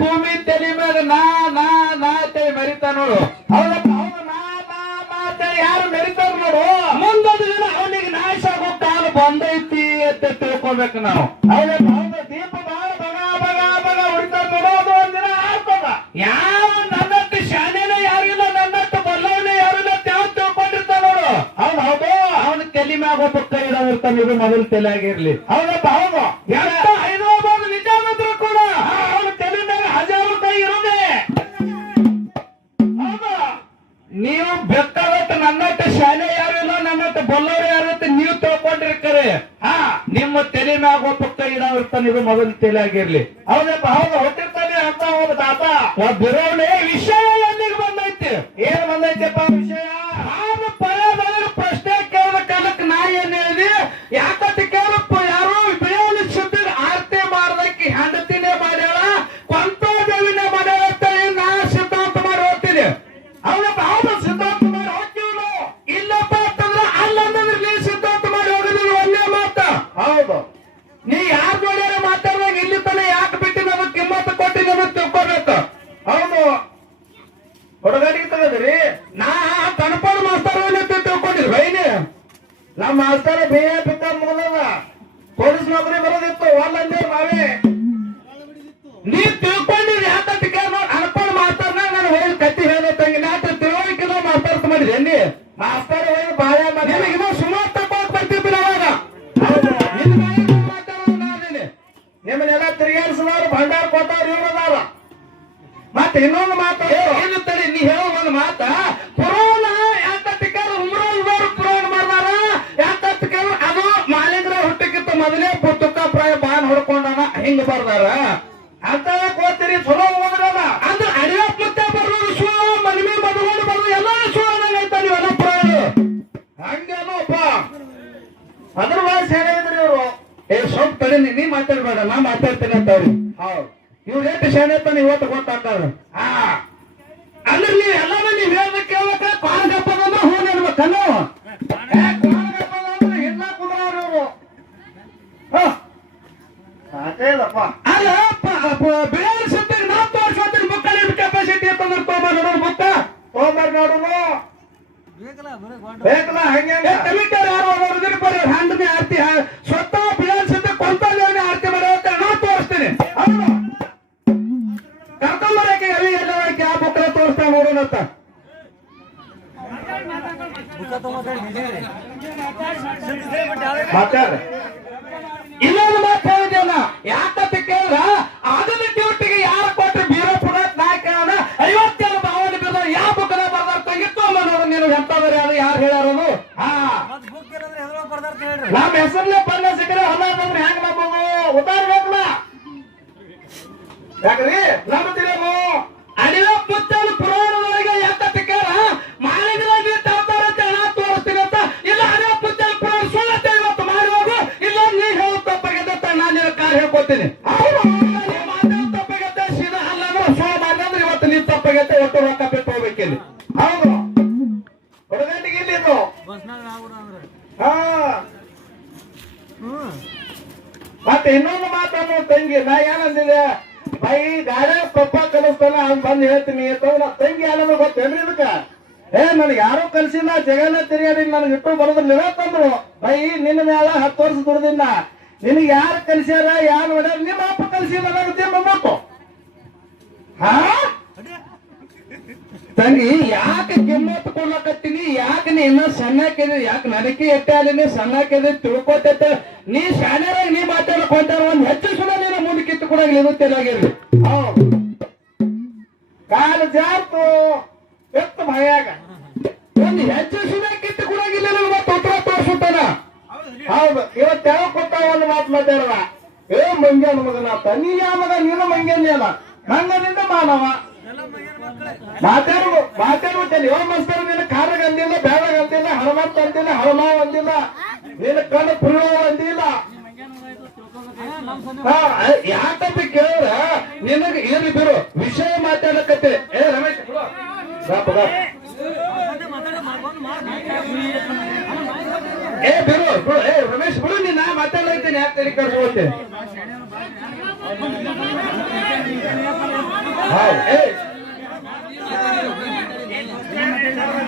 ಭೂಮಿ ತಲೆ ಮೇಲೆ ನಾ ನಾ ನಾ ಅಂತೇಳಿ ಮರಿತಾ ನೋಡು. ಹೌದಪ್ಪ, ಹೌದು, ನಾ, ನಾ, ನಾ ಅಂತೇಳಿ ಯಾರು ಮರಿತಾರ ನೋಡು. ಮುಂದೊಂದು ದಿನ ಅವನಿಗೆ ನಾಶ ಆಗೋ ಕಾಲ ಬಂದೈತಿ ಅಂತ ತಿಳ್ಕೊಬೇಕು ನಾವು. ಹೌದಪ್ಪ, ಹೌದು, ದೀಪ ಬಾಳ ಬಗ ಬಗ ಬಗ ಹೊಡಿತಾರ ನೋಡು ಅದು ಒಂದಿನ ಆಗ್ತದ ಯಾವ ನನ್ನಟ್ಟು ಶಾಲೆನ ಯಾರಿಲ್ಲ ನನ್ನಟ್ಟು ಬಲ್ಲವನೇ ಯಾರಿಲ್ಲ ಅಂತ ಯಾವ ತಿಳ್ಕೊಂಡಿರ್ತಾನ ನೋಡು. ಹೌದು ಹೌದು ಅವನ ತಲೆ ಮ್ಯಾಗ ಒಬ್ಬ ಕೈ ಇಡೋದಿರ್ತಾನೆ ಇದು ಮೊದಲು ತಲೆ ಆಗಿರ್ಲಿ ಹೌದಪ್ಪ ಹೌದು. ಎರಡ ಹೈದರಾಬಾದ್ ನೀವು ಬೇಕಾದಟ್ಟು ನನ್ನ ಶಾಲೆ ಯಾರು ಇಲ್ಲ ನನ್ನಟ್ಟು ಬಲ್ಲವರು ಯಾರು ಅಂತ ನೀವು ತಿಳ್ಕೊಂಡಿರ್ತಾರೆ. ಹಾ. ನಿಮ್ಮ ತಲೆ ಮ್ಯಾಗ ಪಕ್ಕ ಇಡಾವಿರ್ತಾನೆ ಇದು ಮೊದಲು ತಲೆ ಆಗಿರ್ಲಿ. ಅವನಪ್ಪ ಹೌದು ಹೊಟ್ಟಿರ್ತಾನೆ ಅಂತ ಹೋಗ ತಾತ. ವಿಷಯ ಎಲ್ಲಿಗೆ ಬಂದೈತಿ? ಏನ್ ಬಂದೈತಪ್ಪ? ನೀ ಯಾರ ಜೋಡಿಯಾರ ಮಾತಾಡುವಾಗ ಇಲ್ಲಿ ತನ ಯಾಕೆ ಬಿಟ್ಟು ನಮಗೆ ಕಿಮ್ಮತ್ತು ಕೊಟ್ಟಿದ್ದು ಅನ್ನೋದು ತಿಳ್ಕೊಬೇಕು. ಹೌದು. ಹುಡುಗರಿಗೆ ತಗದ್ರಿ. ನಾ ಕನಪಾಡು ಮಾಸ್ತಾರ ತಿಳ್ಕೊಂಡಿರಿ ಬೈನಿ. ನಮ್ಮ ಮಾಸ್ತಾರ ಬೇಯ ಬಿದ್ದ ಮುಗಿದದ. ಪೊಲೀಸ್ ನೌಕರಿ ಬರೋದಿತ್ತು ಒಲ್ಲಂದೇ ನಾವೇ. ನೀ ತಿಳ್ಕೊಂಡಿರಿ ಯಾಕಂತ ಕೇಳ ಅನ್ಕೊಂಡು ಮಾಸ್ತಾರ ನಾನು ಹೋಗಿ ಕತ್ತಿ ಹೇಳ ತಂಗಿ. ನಾ ತಿಳುವಳಿಕೆ ಮಾತಾಡ್ತ ಮಾಡಿದೆ ನೀ ಮಾಸ್ತರ ಮತ್ತೆ ಇನ್ನೊಂದು ಮಾತು ಏನು ತಡಿ ನೀ ಹೇಳೋ ಒಂದು ಮಾತ. ಪುರಾಣ ಯಾಕಂತ ಕೇಳ ಉಮ್ರೋಲ್ದವ್ರು ಪುರಾಣ ಮಾಡ್ದಾರ? ಯಾಕಂತ ಅದು ಮಾಲಿಂಗ್ರ ಹುಟ್ಟಕ್ಕಿಂತ ಮೊದಲೇ ಪ್ರಾಯ ಬಾನ್ ಹೊಡ್ಕೊಂಡಾನ ಹಿಂಗ್ ಬರ್ದಾರ. ಅಂತ ಓದ್ತೀರಿ ಚಲೋ ಹೋದ್ರಲ್ಲ. ಅಂದ್ರೆ ಅಡಿಯಪ್ಪ ಮತ್ತೆ ಬರ್ಬೋದು ಶಿವ ಮನವಿ ಮದುಕೊಂಡು ಬರೋ ಎಲ್ಲ ಶಿವ ಅನ್ನಂಗೈತ ನೀವೆಲ್ಲ ಪುರಾಣ ಹಂಗೇನೋಪ್ಪ ಅದ್ರ ವಯಸ್ಸು ಹೇಳಿದ್ರಿ ಇವರು? ಏ ಸ್ವಲ್ಪ ತಡಿ ನೀ- ನೀ ಮಾತಾಡ್ಬೇಡ ನಾ ಮಾತಾಡ್ತೇನೆ ಅಂತ ಅವ್ರು. ಹೌದು. ಇವ್ರು ಎಷ್ಟು ಶಾಣೆ ತಾನೆ ಇವತ್ತು ಗೊತ್ತಾಗ್ತಾರ ಆ ಅಂದ್ರೆ ನೀವು ಎಲ್ಲಾನು ನೀವ್ ಹೇಳ್ಬೇಕು ಕೇಳ್ಬೇಕ ಕಾಲ್ಗಪ್ಪ ಅಂದ್ರೆ ಹೂ. ಅಲ್ಲ? ಬಿಳಿಯರ ಸತ್ತಿಗೆ ನಾವು ಬುಕ್ಕ ನಿಮ್ಮ ಕೆಪಾಸಿಟಿ ಬೇಕಲ್ಲ ಹಂಗೆ ಯಾರು ಬರ್ರಿ ಹಂಡನೆ ಆರ್ತಿ ಹಾ- ಸ್ವತಃ ಬಿಳಿಯರ ಸತ್ಯ ಕೊಂತಲ್ಲೇ ಕರ್ಕೊಂಬರಕ್ಕೆ ರವಿ ಎಲ್ಲ ಕ್ಯಾಬ್ ಬುಕ್ಕ ತೋರಿಸ್ತಾ ನೋಡೋಣ ಇನ್ನೊಂದು ಮಾತು ಹೇಳಿದ್ದೇನ ಯಾಕಂತ ಕೇಳಿದ್ರ? ಅದನ್ನ ಡ್ಯೂಟಿಗೆ ಯಾರು ಕೊಟ್ಟರೆ ಬೀರೋ ಪುರಾತ್ ನಾಯಕ ಐವತ್ತೇಳು ಭಾವನೆ ಬಿದ್ದ ಯಾವ ಬುಕ್ಕನ ಬರ್ದಾರ ತಂಗಿತ್ತು ನೋಡು ನೀನು ಎಂತದ್ರಿ ಅದು ಯಾರು ಹೇಳೋದು? ನಮ್ಮ ಹೆಸರಲ್ಲೇ ಪನ್ನ ಸಿಕ್ಕರೆ ಹೊಲ ಹೆಂಗ್? ಮಾಡ್ಬೋದು ಬೇಕಲ್ಲ ಯಾಕ್ರಿ? ನಂಬುತ್ತೀರೇನು ತಂಗಿ, ನಾ ಏನಂದಿದೆ? ಬೈ, ಗಾಡಿ ಪಪ್ಪ ಕಲಿಸ್ತಾನ ಅವ್ನ್ ಬಂದು ಹೇಳ್ತೀನಿ. ತಂಗಿ ಏನಂದ್ರೆ ಗೊತ್ತೇನ್ರಿ ಇದಕ್ಕ? ಏ, ನನಗೆ ಯಾರು ಕಲ್ಸಿಲ್ಲ, ಜಗನ್ನ ತಿರುಗಾಡಿ ನನಗೆ ಇಟ್ಟು ಬರೋದಿಲ್ಲ ತಂದ್ರು. ಬೈ, ನಿನ್ನ ಮ್ಯಾಲ ಹತ್ತು ವರ್ಷ ದುಡ್ದಿನ ನಿನ್ ಯಾರು ಕಲ್ಸ್ಯಾರ, ಯಾರು ಹೊಡ್ಯಾರ ನಿಮ್ಮ ಅಪ್ಪ ಕಲ್ಸಿಲ್ಲ, ನನಗೆ ತಿಂಬಬೇಕು ಹಾ? ತಂಗಿ ಯಾಕೆ ಕಿಮ್ಮತ್ತು ಕೊಡ್ಲಕತ್ತೀನಿ ಯಾಕೆ ನೀ ಇನ್ನ ಸಣ್ಣಕ್ಕಿದೆ ಯಾಕೆ ನನಗೆ ಎಟ್ಟಾಲಿನಿ ಸಣ್ಣಕ್ಕಿದೆ ತಿಳ್ಕೊತೈತ ನೀ ಶಾಣ್ಯರಾಗಿ ನೀ ಮಾತಾಡ್ಕೊಂತ ಒಂದ್ ಹೆಚ್ಚು ಸುಡ ನೀನು ಮುಂದೆ ಕಿತ್ತು ಕೂಡ ಇರುತ್ತಿಲ್ಲಾಗಿರ್ಲಿ ಕಾಲು ಜಾತು ಎತ್ತು ಭಯಾಗ ಒಂದ್ ಹೆಚ್ಚು ಸುಡ ಕಿತ್ತು ಕೂಡ ಇಲ್ಲ ಮತ್ತೆ ಉತ್ತರ ತೋರಿಸುತ್ತಾನ? ಹೌದು. ಇವತ್ತು ಯಾವ ಕೊಟ್ಟ ಒಂದು ಮಾತು ಮಾತಾಡುವ ಏ ಮಂಗ್ಯಾನ ಮಗನ, ತನ್ನಿ ಯಾವ ಮಗ, ನೀನು ಮಂಗ್ಯಾನ ಮಂಗನಿಂದ ಮಾನವ. ಮಾತಾಡು ಮಾತಾಡುತ್ತೇನೆ ಯಾವ ಮಸ್ತರು, ನಿನ್ನ ಕಾರ್ಯ ಅಂದಿಲ್ಲ ಬೇಡ ಅಂದಿಲ್ಲ ಹನುಮಂತ ಅಂದಿಲ್ಲ, ಹನುಮಾವ್ ಅಂದಿಲ್ಲ, ನಿನ್ನ ಕಣ್ಣು ಪುಳ್ಳ ಅಂದಿಲ್ಲ. ಯಾಕಂತ ಕೇಳಿದ್ರ ನಿನಗೆ ಇರ್ಲಿ ಬಿಡು. ವಿಷಯ ಮಾತಾಡಕತ್ತೆ. ಏ, ರಮೇಶ್. ಏ ಬಿರು ಏ, ರಮೇಶ್, ಬಿಡು. ನೀನ್ ನಾ ಮಾತಾಡ್ಲೈತೀನಿ. ಯಾಕೆ ತಲೆ ಕರ್ಸ್ಕೊಳ್ತೆ ಹೌದು. ಏ ಅಣ್ಣ ಏ ಫೋನ್ ತರ್ಬೋದು ಹೌದು ಬೇರೆ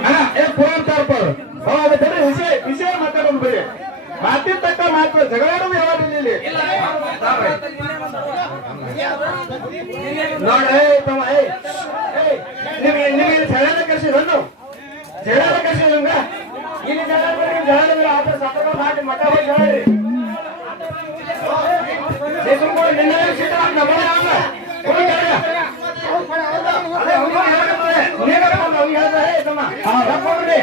ವಿಷಯ ವಿಷಯ ಮಾತಾಡೋದು ಬೇರೆ. ಮಾತಿನ ತಕ್ಕ ಮಾತ್ರ ಜಗಳಾಡೋದು ಯಾವಾಗ ಇಲ್ಲಿ. ನೋಡ್ರಿ ತಮ್ಮ ಏ, ನಿಮ್ಗೆ ಜಗಳ ಜಗಳ ಬಂದು ಜಗಳ ಕರ್ಸಿದ್ರು ನಿಮ್ಗ ಇಲ್ಲಿ ಜಗಳ ಜಗಳ ಮಠ ಹೋಗಿ ನಮ್ಮ ಯಾವಾಗ ಹೋಗಿ ಜಗಳ ಅದೇ ಅವ್ನು ಹೇಳ್ತಾರೆ. ಅವ್ನು ಹೇಳ್ತಾರೆ, ತಮ್ಮ, ಆಡ್ಬಿಟ್ಟು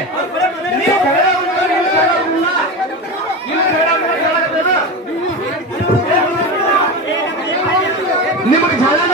ನೀವು ಜಗಳ